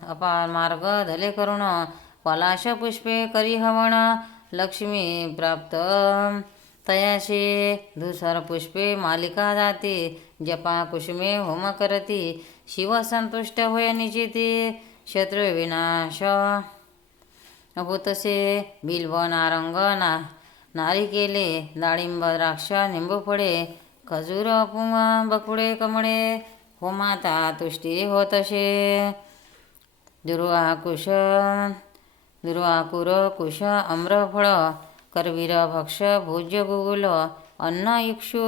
अपामार्ग धले करुण पलाश पुष्पे करी हवण. लक्ष्मी प्राप्त तयाशी धुसर पुष्पे मालिका जाती. जपा कुसुमे होम करती शिव संतुष्ट होय निश्चिती. शत्रुविनाश होतसे बिल्व नारंग नारिकेले डाळिंब द्राक्ष निंबू फळे खजूर पुंग बकुळे कमळे होमाता तुष्टी होतसे. दुर्वाकुर कुश आम्रफळ करवीर भक्ष भोज्य गुगुल अन्न इक्षु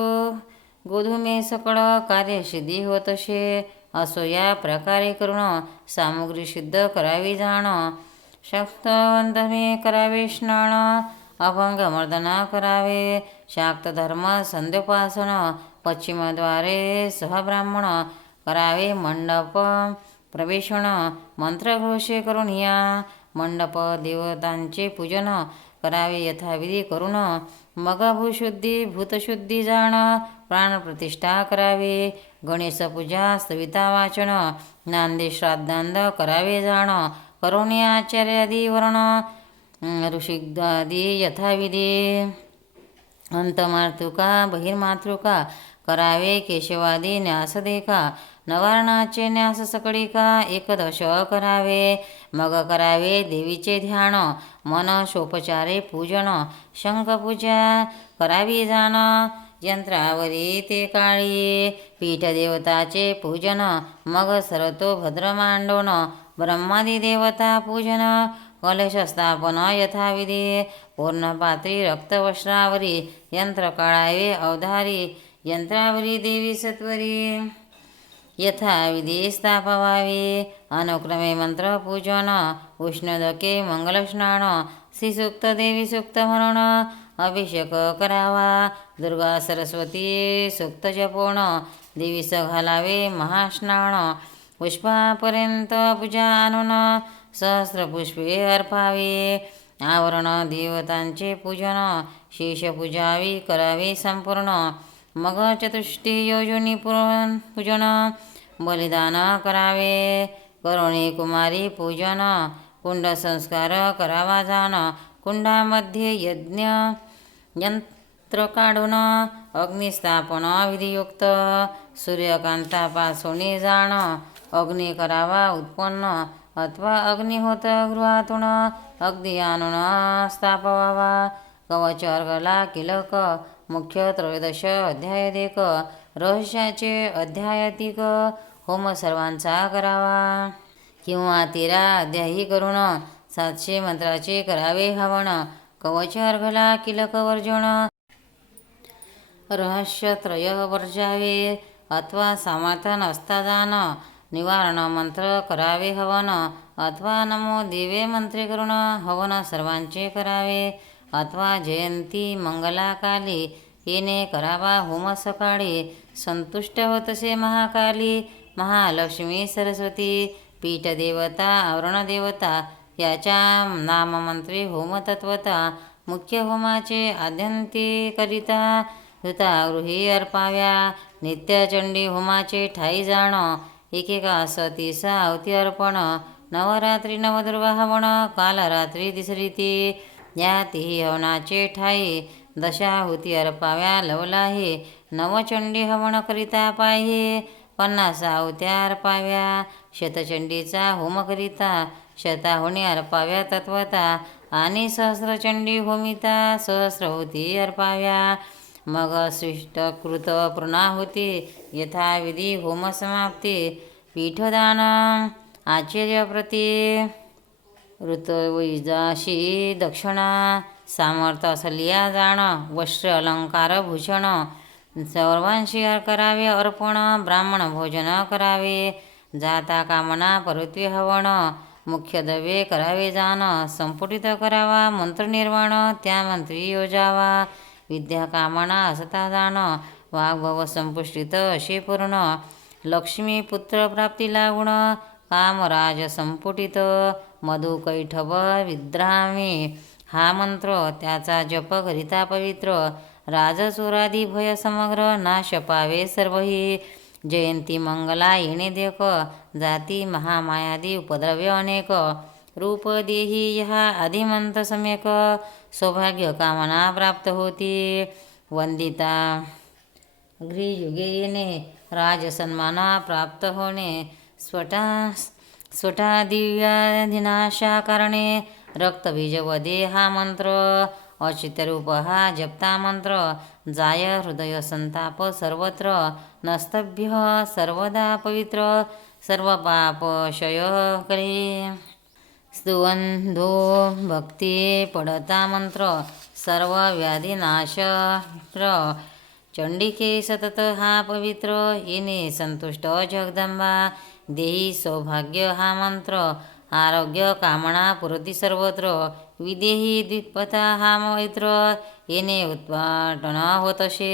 गोधुमे सकळ कार्यसिद्धी होतसे. असो या प्रकारे करून सामुग्री सिद्ध करावी जाण. शक्तवंतमे करावे स्नान अभंग मर्दन करावे. शाक्त धर्म संध्योपासन पश्चिमद्वारे सहब्राह्मण करावे. मंडप प्रवेशण मंत्रघोषे करून या मंडप देवतांचे पूजन करावे यथाविधी करून. मग भूतशुद्धी जाण प्राणप्रतिष्ठा करावे. गणेशपूजा सविता वाचन नांदे श्राद्धांद करावे जाण. करून आचार्यादी वर्ण ऋषिदादी यथाविधी. अंतमातृका बहिर्मातृका करावे. केशवादी न्यास देखा नवारणाचे न्यास सकळिका 11 करावे. मग करावे देवीचे ध्यान मन शोपचारे पूजन. शंखपूजा करावी जाण यंत्रावरी ते काळी. पीठदेवताचे पूजन मग सरतो भद्र मांडोन ब्रह्मादी देवता पूजन. कलश स्थापन यथाविधी. पूर्णपात्री रक्तवस्त्रावरी यंत्र काढावे अवधारी. यंत्रावरी देवी सत्वरी यथाविधी स्थापवावी. अनुक्रमे मंत्र पूजन उष्णदके मंगलस्नान श्रीसूक्त देवी सूक्त म्हणून अभिषेक करावा. दुर्गा सरस्वती सूक्त जपोण देवीस घालावे महास्नान. पुष्पापर्यंत पूजा आणून सहस्रपुष्पे अर्पावे. आवरण देवतांचे पूजन शेष पूजावी करावे संपूर्ण. मग चतुष्टी योजनी पूजन बलिदान करावे. करुणी कुमारी पूजन कुंड संस्कार करावा जाण. कुंडामध्ये यज्ञ यंत्र काढून अग्निस्थापन विधियुक्त. सूर्यकांतापासून जाण अग्नी करावा उत्पन्न अथवा अग्निहोत गृहातून अगदी आणून स्थापवावा. कवच अर्घला किलक मुख्य 13 अध्याय देक. रहस्याचे अध्याय तिक. होम सर्वांचा करावा किंवा 13 अध्यायी करून 700 मंत्राचे करावे हवन. कवच अर्घला किलक वर्जन रहस्यत्रय वर्जावे अथवा सामर्थ्य नसता जाण. निवारण मंत्र करावे हवन अथवा नमो देवे मंत्रे करून हवन सर्वांचे करावे. अथवा जयंती मंगलाकाली येणे करावा होम सकाळी. संतुष्ट होतसे महाकाली महालक्ष्मी सरस्वती. पीठदेवता आवरणदेवता याच्या नाममंत्री होम तत्वता. मुख्य होमाचे आद्यंती करिता ऋतागृही अर्पाव्या. नित्यचंडी होमाचे ठाई जाण. एकेका 30 आहुती अर्पण. नवरात्री नवदुर्गा हवन काल रात्री तिसरीती. या तिही हवनाचे ठाई 10 आहुती अर्पाव्या लवलाही. नवचंडी हवन करिता पाहिजे 50 आहुत्या अर्पाव्या. शतचंडीचा होम करिता 100 आहुती अर्पाव्या तत्वता. आणि सहस्रचंडी होमिता सहस्र आहुती अर्पाव्या. मग शिष्टकृत पूर्णाहुती यथाविधी होम समाप्ती. पीठदान आचार्यप्रती ऋतवैजाशी दक्षिणा. सामर्थ्य असलिया जाण वस्त्र अलंकार भूषण सर्वांशी करावे अर्पण. ब्राह्मण भोजन करावे. जाता कामना पृथ्वी हवन. मुख्य दवे करावे जाण. संपुटित करावा मंत्र निर्वाण त्या मंत्री योजावा. विद्या कामना असता जाण. वाग्भव संपुष्टित असे पूर्ण. लक्ष्मी पुत्र प्राप्तीला गुण कामराज संपुटित. मधु कैठभ विद्रामी हा मंत्र त्याचा जप करिता पवित्र. राजचोरादी भय समग्र नाश पावे सर्वही. जयंती मंगला येणे देक जाती महामायादी उपद्रव्य अनेक. रूप देही ह्या आदिमंत सम्यक सौभाग्य कामना प्राप्त होती. वंदिता गृहयुगे येणे राजसन्माना प्राप्त होणे. स्वटा दिव्याधिनाशा कारणे रक्तबीजवदे हा मंत्र अचितरूप हा जपता मंत्र, जाय हृदय संताप सर्वत्र, नस्तभ्य सर्वदा पवित्र, सर्व पाप क्षय करे. स्तुवंधो भक्ती पडता मंत्र, सर्व व्याधीनाश चंडिके सतत हा पवित्र, येणे संतुष्ट जगदंबा, देही सौभाग्य हा मंत्र, आरोग्य कामना पुरती सर्वत्र, विदेही द्विपथा हा पवित्र, येणे उत्पाटन होतसे,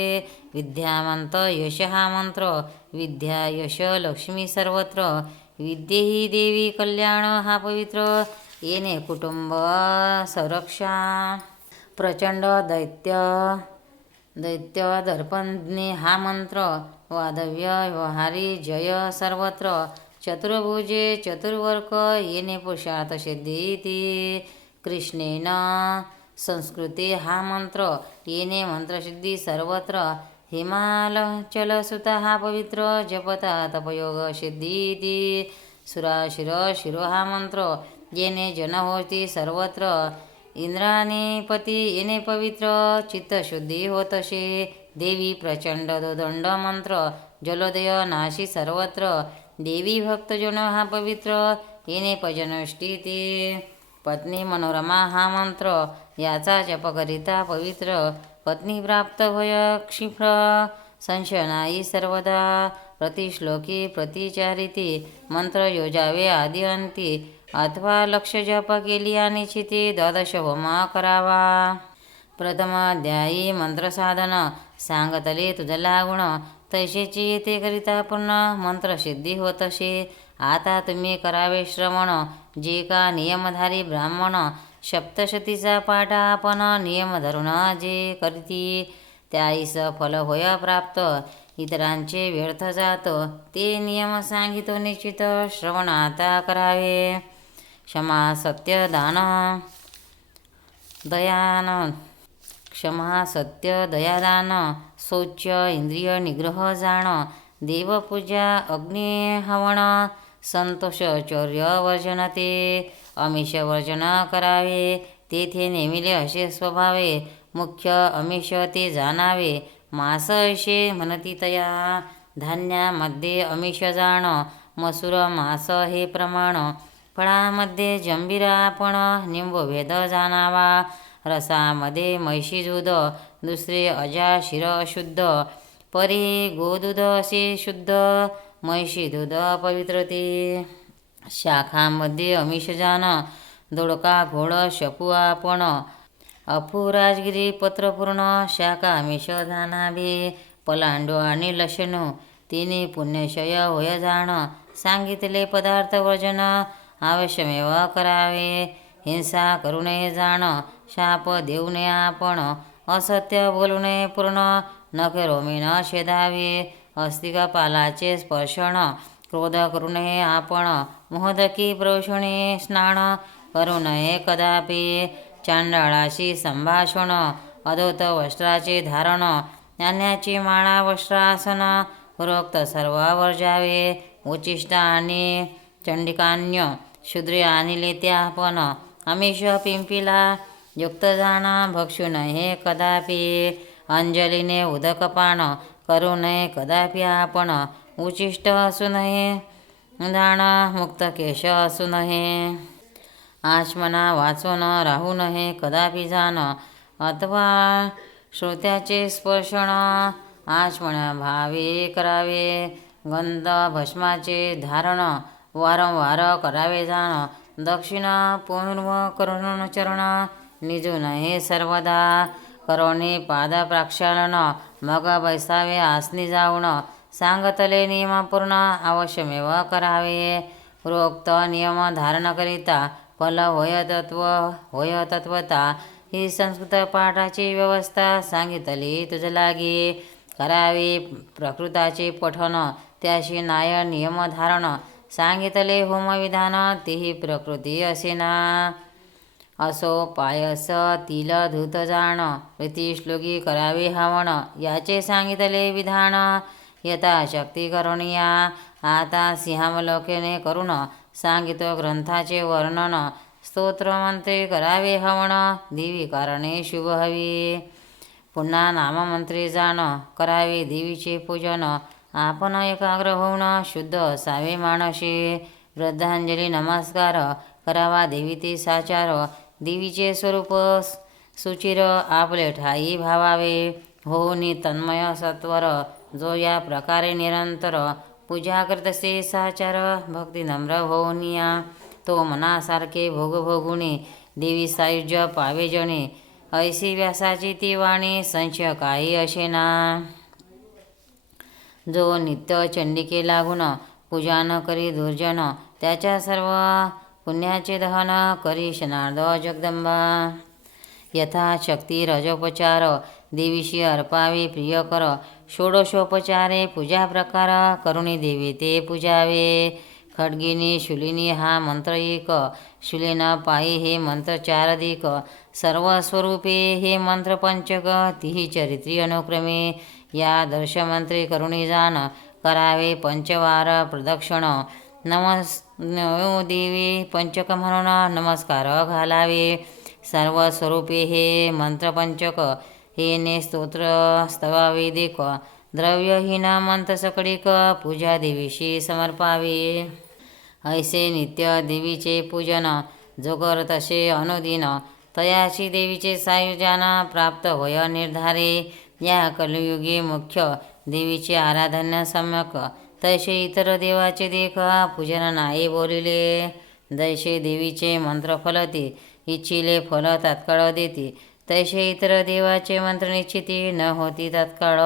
विद्यावंत यश हा मंत्र, विद्या यश लक्ष्मी सर्वत्र, विद्येही देवी कल्याण हा पवित्र, येणे कुटुंब संरक्षा, प्रचंड दैत्य दर्पज्ञे हा मंत्र, वादव्य व्यवहारी जय सर्वत्र, चतुर्भुजे चतुर्वर्क, येणे पुरुषार्थ सिद्धीति, कृष्णेन संस्कृते हा मंत्र, येणे मंत्रसिद्धी सर्वत्र, हिमाचलसुत हा पवित्र, जपता तपयोग सिद्धीति, सुराशिर शिरो हा मंत्र, येणे जन होती सर्वत्र, इंद्राणीपती येणे पवित्र, चित्तशुद्धी होतसे, देवी प्रचंड दंड मंत्र, जलोदय नाशी सर्वत्र, देवी भक्तजन हा पवित्र, येणे भजनष्टीति, पत्नी मनोरमा हा मंत्र, याचा जप करिता पवित्र, पत्नी प्राप्त होय क्षिप्र, संशय नाही सर्वदा, प्रतिश्लोकी प्रतिचारिती, मंत्र योजावे आदि अंती, अथवा लक्ष जप केली आणि चिती, द्वादश होम करावा. प्रथम अध्यायी मंत्रसाधन, सांगतले तुझला गुण, तैसेची येते करिता पूर्ण, मंत्रसिद्धी होतसे, आता तुम्ही करावे श्रवण, जे का नियमधारी ब्राह्मण, सप्तशतीचा पाठ आपण नियम धरून जे करीती, त्याईस फल होय प्राप्त, इतरांचे व्यर्थ जात, ते नियम सांगितो निश्चित, श्रवण आता करावे. क्षमा सत्य दान दयान, क्षमा सत्य दयादान, शौच इंद्रिय निग्रह जाण, देवपूजा अग्नी हवण, संतोष चौर्य वर्जन, ते अमिष वर्जन करावे, तेथे नेमिले असे स्वभावे, मुख्य अमिष ते जाणावे, मास असे म्हणती तया, धान्यामध्ये अमिष जाण, मसूर मास हे प्रमाण, फळामध्ये जंभीरा आपण, निंबभेद जाणावा, रसामध्ये म्हैशी दूध, दुसरे अजा शिर अशुद्ध, परी गोदूध असे शुद्ध, म्हैशी दूध पवित्र ते, शाखामध्ये अमिष जाण, दोडका घोड शपू आपण, अफू राजगिरी पत्रपूर्ण, शाखा आमिष जाणावे, पलांडू आणि लसणू तिने पुण्यशय होय जाण, सांगितले पदार्थ वर्जन अवश्यमेव करावे, हिंसा करू नये जाण, शाप देऊ नये आपण, असत्य बोलू नये पूर्ण, नखे रोमी न छेदावे, अस्तिका पालाचे स्पर्शण, क्रोध करू नये आपण, मोहदकी प्रोषणे स्नान करू नये कदापि, चांडाळाशी संभाषण, अधोत वस्त्राचे धारण, धान्याची माळा वस्त्रासन, पूर्वोक्त सर्व वर्जावे, उचिष्ट आणि चंडिकान्य शूद्रे आणले ते आपण, आमिष पिंपीला युक्त जाण, भक्षू नये कदापि, अंजलीने उदकपान करू नये कदापि आपण, उचिष्ट असू नये जाण, मुक्त केश असू नये, आचमना वाचून राहू नये कदापि जाण, अथवा श्रोत्याचे स्पर्शण आचमना भावे करावे, गंध भस्माचे धारण वारंवार करावे जाण, दक्षिण पूर्व करून चरण निजू नये सर्वदा, करोनी पाद प्रक्षालन, मग बैसावे आसनी जाऊन, सांगतले नियम पूर्ण अवश्यमेव करावे, पूर्वोक्त नियम धारण करिता फल होय तत्वता, ही संस्कृत पाठाची व्यवस्था सांगितली तुझ लागी, करावे प्रकृताचे पठन, त्याशी न्याय नियम धारण, सांगितले होमविधान, तेही प्रकृती असेना, असो पायस तिल धूत जाण, प्रीतिश्लोकी करावे हवण, याचे सांगितले विधान, यथाशक्ती करुणिया, आता सिंहावलोकने करून सांगितो ग्रंथाचे वर्णन, स्तोत्रमंत्री करावे हवण, देवी कारणे शुभ हवी. पुन्हा नाममंत्री जाण, करावे देवीचे पूजन, आपण एकाग्र होऊन शुद्ध असावे मानसी. श्रद्धांजली नमस्कार, करावा देवी ते साचार, देवीचे स्वरूप सुचिर, आपले ठाई भावावे. होऊनी तन्मय सत्वर, जो या प्रकारे निरंतर पूजा करतसे साचार, भक्ती नम्र होऊनिया, तो मनासारखे भोगभोगुणी, देवी सायुज्य पावे जणे, ऐशी व्यासाची ती वाणी, संशय काही अशेना. जो नित्य चंडिके लागून पूजा न करी दुर्जन, त्याच्या सर्व पुण्याचे दहन करी शनार्द जगदंबा. यथाशक्ती रजोपचार, देवीशी अर्पावे प्रियकर, षोडशोपचारे पूजा प्रकार, करुणी देवी ते पूजावे. खड्गिनी शूलिनी हा मंत्र एक, शूलेन पायी हे मंत्र चारधिक, सर्व स्वरूपे हे मंत्र पंचक, तिही चरित्री अनुक्रमे. या दर्शमंत्री करुणी जाण, करावे पंचवार प्रदक्षिण, नमो देवी पंचक म्हणून नमस्कार घालावे. सर्व स्वरूपे हे मंत्र पंचक, हे ने स्तोत्र स्तवावे देक, द्रव्यहीन मंत्र सकळिक, पूजा देवीशी समर्पावे. ऐसे नित्य देवीचे पूजन, जो करत असे अनुदिन, तयाची देवीचे सायुज्यान प्राप्त होय निर्धारे. या कलियुगी मुख्य देवीचे आराधन्य सम्यक, तैसे इतर देवाचे देख पूजन नाही बोलिले. जैसे देवीचे मंत्र फलते, इच्छिले फल तात्काळ देते, तैसे इतर देवाचे मंत्र निश्चिती न होती तात्काळ.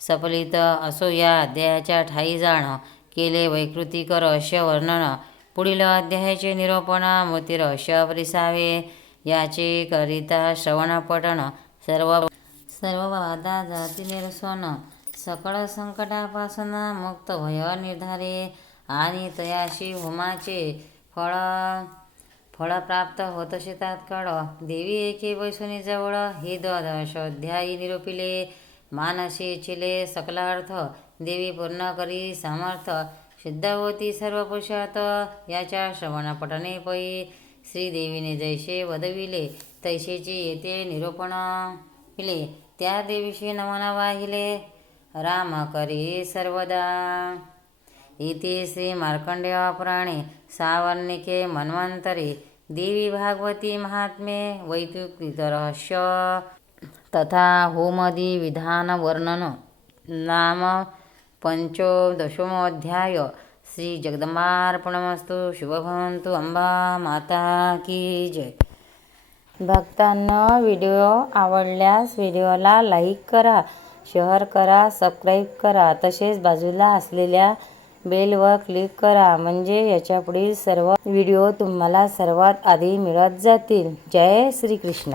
सफलित असो या अध्यायाच्या ठाई जाण, केले वैकृतिक रहस्य वर्णन, पुढील अध्यायाचे निरूपण मूर्ती रहस्य परिसावे. याचे करिता श्रवण पठण, सर्व बाधा जाती निरसन, सकळ संकटापासून मुक्त भय निर्धारे. आणि तयाशी होमाचे फळ प्राप्त होतसे तात्काळ. देवी एके बैसुनी जवळ, हे द्वादशोध्यायी निरूपिले. मानसी इच्छिले सकल अर्थ, देवी पूर्ण करी समर्थ, शुद्ध होती सर्व पुरुषार्थ. याच्या श्रवण पठणे पै श्रीदेवीने जैसे वदविले, तैसेची येथे निरूपण केले. त्या देवीशी नमन वाहिले, राम करी सर्वदा. इति श्री मार्कंडेय पुराणे सावर्णिके मन्वंतरे देवी भागवती महात्म्ये वैकृतिक रहस्य तथा होमदि विधान वर्णन नाम पंचोदशोऽध्याय. श्री जगदंबार्पणमस्तु. शुभभवन्तु. अंबा माता की जय. भक्तांनो, व्हिडिओ आवडल्यास व्हिडिओला लाईक करा, शेअर करा, सबस्क्राईब करा, तसेच बाजूला असलेल्या बेलवर क्लिक करा, म्हणजे याच्या पुढील सर्व व्हिडिओ तुम्हाला सर्वात आधी मिळत जातील. जय श्री कृष्ण.